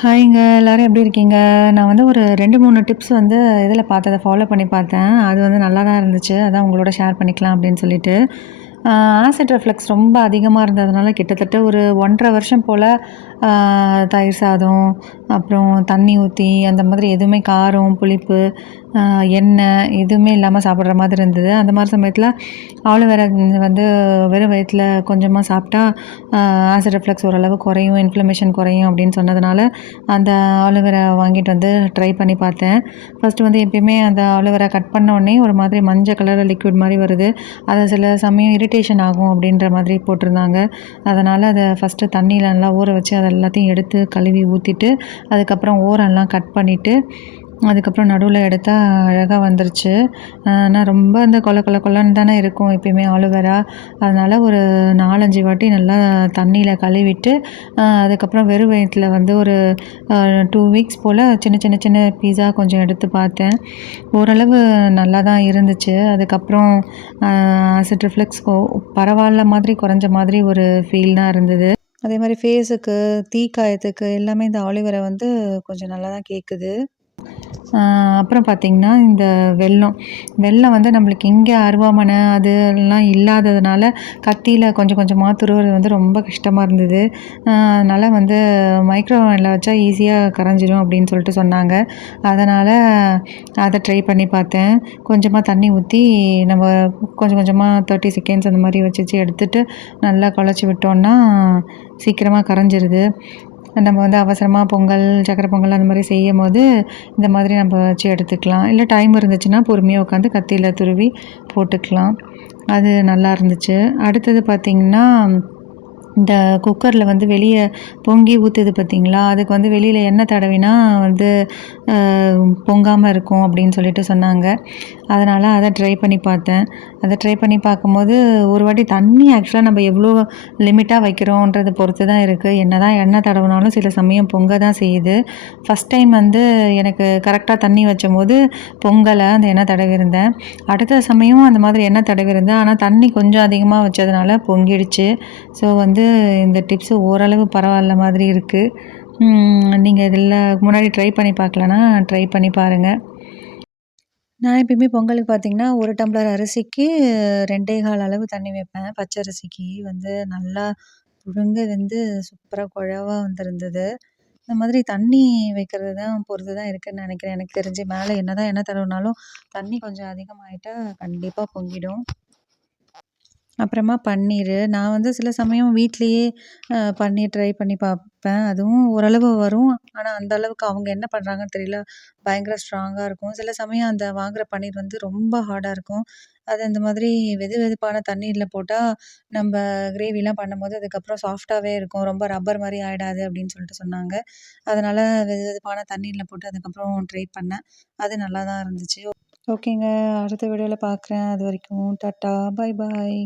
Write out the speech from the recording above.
ஹாய்ங்க எல்லோரும் எப்படி இருக்கீங்க? நான் வந்து ஒரு 2, 3 டிப்ஸ் வந்து இதில் பார்த்ததை ஃபாலோ பண்ணி பார்த்தேன். அது வந்து நல்லா தான் இருந்துச்சு. அதான் உங்களோட ஷேர் பண்ணிக்கலாம் அப்படின்னு சொல்லிட்டு. ஆசிட் ரிஃப்ளெக்ஸ் ரொம்ப அதிகமாக இருந்ததுனால கிட்டத்தட்ட ஒரு 1 1/2 வருஷம் போல் தயிர் சாதம், அப்புறம் தண்ணி ஊற்றி அந்த மாதிரி எதுவுமே காரம், புளிப்பு, எண்ணெய் எதுவுமே இல்லாமல் சாப்பிட்ற மாதிரி இருந்தது. அந்த மாதிரி சமயத்தில் ஆலோவேரா வந்து வெறும் வயிற்றில் கொஞ்சமாக சாப்பிட்டா ஆசிட் ரிஃப்ளெக்ஸ் ஓரளவு குறையும், இன்ஃப்ளமேஷன் குறையும் அப்படின்னு சொன்னதுனால, அந்த ஆலோவேரா வாங்கிட்டு வந்து ட்ரை பண்ணி பார்த்தேன். ஃபர்ஸ்ட்டு வந்து எப்பயுமே அந்த ஆலோவேரா கட் பண்ண உடனே ஒரு மாதிரி மஞ்சள் கலரில் லிக்விட் மாதிரி வருது. அது சில சமயம் இரிட்டேஷன் ஆகும் அப்படின்ற மாதிரி போட்டிருந்தாங்க. அதனால் அதை ஃபஸ்ட்டு தண்ணியில் நல்லா ஊற வச்சு அதை எல்லாத்தையும் எடுத்து கழுவி ஊற்றிட்டு அதுக்கப்புறம் ஓரெல்லாம் கட் பண்ணிவிட்டு அதுக்கப்புறம் நடுவில் எடுத்தா அழகாக வந்துருச்சு. ஆனால் ரொம்ப அந்த கொல கொல கொலன்னு தானே இருக்கும் எப்பயுமே ஆலோவேரா. அதனால் ஒரு 4, 5 வாட்டி நல்லா தண்ணியில் கழுவிட்டு, அதுக்கப்புறம் வெறும் வயிற்றில் வந்து ஒரு டூ வீக்ஸ் போல் சின்ன சின்ன சின்ன பீஸா கொஞ்சம் எடுத்து பார்த்தேன். ஓரளவு நல்லா தான் இருந்துச்சு. அதுக்கப்புறம் ஆசிட் ரிஃப்ளெக்ஸ் பரவாயில்ல மாதிரி குறைஞ்ச மாதிரி ஒரு ஃபீல் தான் இருந்தது. அதே மாதிரி ஃபேஸுக்கு, தீக்காயத்துக்கு எல்லாமே இந்த ஆலிவரை வந்து கொஞ்சம் நல்லா தான் கேட்குது. அப்புறம் பார்த்தீங்கன்னா, இந்த வெல்லம். வெல்லம் வந்து நம்மளுக்கு இங்கே அருவாமனை அதெல்லாம் இல்லாததுனால, கத்தியில் கொஞ்சம் கொஞ்சமாக துருவுறது வந்து ரொம்ப கஷ்டமாக இருந்தது. அதனால் வந்து மைக்ரோவேனில் வச்சா ஈஸியாக கரைஞ்சிரும் அப்படின்னு சொல்லிட்டு சொன்னாங்க. அதனால் அதை ட்ரை பண்ணி பார்த்தேன். கொஞ்சமாக தண்ணி ஊற்றி நம்ம கொஞ்சம் கொஞ்சமாக தேர்ட்டி செகண்ட்ஸ் அந்த மாதிரி வச்சு எடுத்துகிட்டு எடுத்துட்டு, நல்லா குழச்சி விட்டோன்னா சீக்கிரமாக கரைஞ்சிருது. நம்ம வந்து அவசரமாக பொங்கல், சக்கரை பொங்கல் அந்த மாரி செய்யும்போது, இந்த மாதிரி நம்ம வச்சு எடுத்துக்கலாம். இல்லை டைம் இருந்துச்சுன்னா, பொறுமையாக உட்காந்து கத்தியில் துருவி போட்டுக்கலாம். அது நல்லா இருந்துச்சு. அடுத்தது பார்த்தீங்கன்னா, இந்த குக்கரில் வந்து வெளியே பொங்கி ஊற்றுது பார்த்தீங்களா, அதுக்கு வந்து வெளியில் எண்ணெய் தடவினா வந்து பொங்காமல் இருக்கும் அப்படின்னு சொல்லிட்டு சொன்னாங்க. அதனால் அதை ட்ரை பண்ணி பார்த்தேன். அதை ட்ரை பண்ணி பார்க்கும்போது, ஒரு வாட்டி தண்ணி ஆக்சுவலாக நம்ம எவ்வளோ லிமிட்டாக வைக்கிறோன்றத பொறுத்து தான் இருக்குது என்ன தான் எண்ணெய் தடவினாலும் சில சமயம் பொங்க தான் செய்யுது. ஃபஸ்ட் டைம் வந்து எனக்கு கரெக்டாக தண்ணி வச்சம்போது பொங்கலை அந்த எண்ணெய் தடவிருந்தேன் அடுத்த சமயம் அந்த மாதிரி எண்ணெய் தடவிருந்தேன் ஆனால் தண்ணி கொஞ்சம் அதிகமாக வச்சதுனால பொங்கிடுச்சு. ஸோ வந்து இந்த டிப்ஸ் ஓரளவு பரவாயில்ல மாதிரி இருக்குது நீங்கள் இதில் முன்னாடி ட்ரை பண்ணி பார்க்கலன்னா, ட்ரை பண்ணி பாருங்கள் நான் எப்பயுமே பொங்கலுக்கு பார்த்தீங்கன்னா, 1 டம்ளர் அரிசிக்கு 2 1/4 அளவு தண்ணி வைப்பேன். பச்சை அரிசிக்கு வந்து நல்லா புழுங்க வந்து சூப்பராக குழவாக வந்திருந்தது. இந்த மாதிரி தண்ணி வைக்கிறது தான் பொறுத்து தான் இருக்குதுன்னு நினைக்கிறேன் எனக்கு தெரிஞ்சு மேலே என்ன தான் எண்ணெய் தடவுனாலும், தண்ணி கொஞ்சம் அதிகமாகிட்டா கண்டிப்பாக பொங்கிடும். அப்புறமா பன்னீர் நான் வந்து சில சமயம் வீட்டிலையே பன்னீர் ட்ரை பண்ணி பார்ப்பேன். அதுவும் ஓரளவு வரும். ஆனால் அந்த அளவுக்கு அவங்க என்ன பண்ணுறாங்கன்னு தெரியல. பயங்கர ஸ்ட்ராங்காக இருக்கும். சில சமயம் அந்த வாங்குகிற பன்னீர் வந்து ரொம்ப ஹார்டாக இருக்கும். அது இந்த மாதிரி வெது வெதுப்பான தண்ணீரில் போட்டால் நம்ம கிரேவிலாம் பண்ணும்போது அதுக்கப்புறம் சாஃப்டாகவே இருக்கும். ரொம்ப ரப்பர் மாதிரி ஆகிடாது அப்படின்னு சொல்லிட்டு சொன்னாங்க. அதனால் வெது வெதுப்பான தண்ணீரில் போட்டு அதுக்கப்புறம் ட்ரை பண்ணேன். அது நல்லா தான் இருந்துச்சு. ஓகேங்க. அடுத்த வீடியோவில் பார்க்குறேன். அது வரைக்கும் டாட்டா, பாய் பாய்.